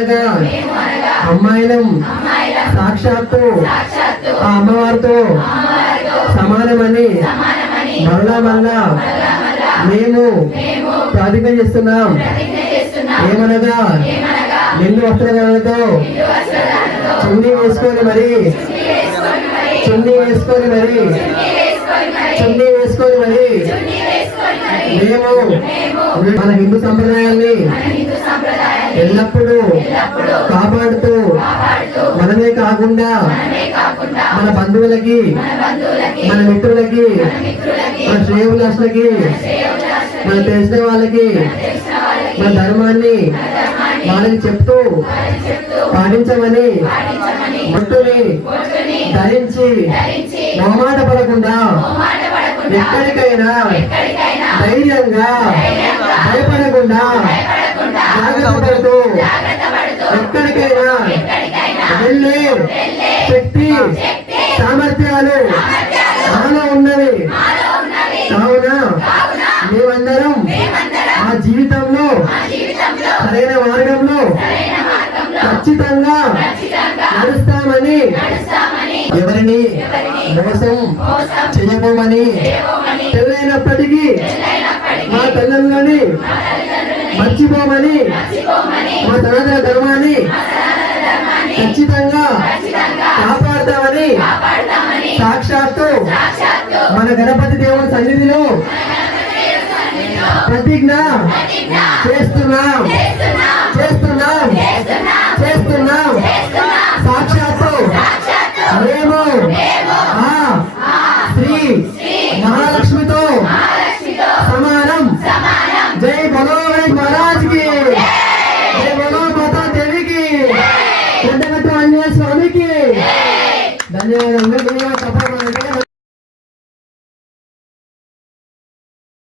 అనగా అమ్మాయిలం సాక్షాత్తు ఆ అమ్మవారితో సమానమని మరలా మరలా మేము ప్రతిజ్ఞ చేస్తున్నాం. ఏమనగా నిండు వస్త్రధారణతో చున్నీ వేసుకొని మరి మేము మన హిందూ సంప్రదాయాన్ని ఎల్లప్పుడూ కాపాడుతూ మనమే కాకుండా మన బంధువులకి, మన మిత్రులకి, మన శ్రేయోభిలాషులకి, మన తెలిసిన వాళ్ళకి మన ధర్మాన్ని వాళ్ళకి చెప్తూ పాటించమని మట్టుని ధరించి మొహమాట పడకుండా ఎక్కడికైనా ధైర్యంగా భయపడకుండా జాగ్రత్త పడుతూ ఎక్కడికైనా వెళ్ళే శక్తి సామర్థ్యాలు నాలో ఉన్నవి. కావున మేమందరం ఆ జీవితంలో సరైన మార్గంలో ఖచ్చితంగా నడుస్తామని, ఎవరిని మోసం చేయబోమని పెళ్ళైనప్పటికీ మా తల్లిదండ్రులని మర్చిపోమని, మా సనాతన ధర్మాన్ని ఖచ్చితంగా కాపాడతామని సాక్షాత్తు మన గణపతి దేవుని సన్నిధిలో ప్రతిజ్ఞ చేస్తున్నాం. సాక్షాత్తు మేము ఆ శ్రీ మహాలక్ష్మితో సమానం. జై బలో గణేష్ మహారాజ్ కి, జై బలో మాతా దేవికి, ఆంజనేయ స్వామికి. ధన్యవాదాలు.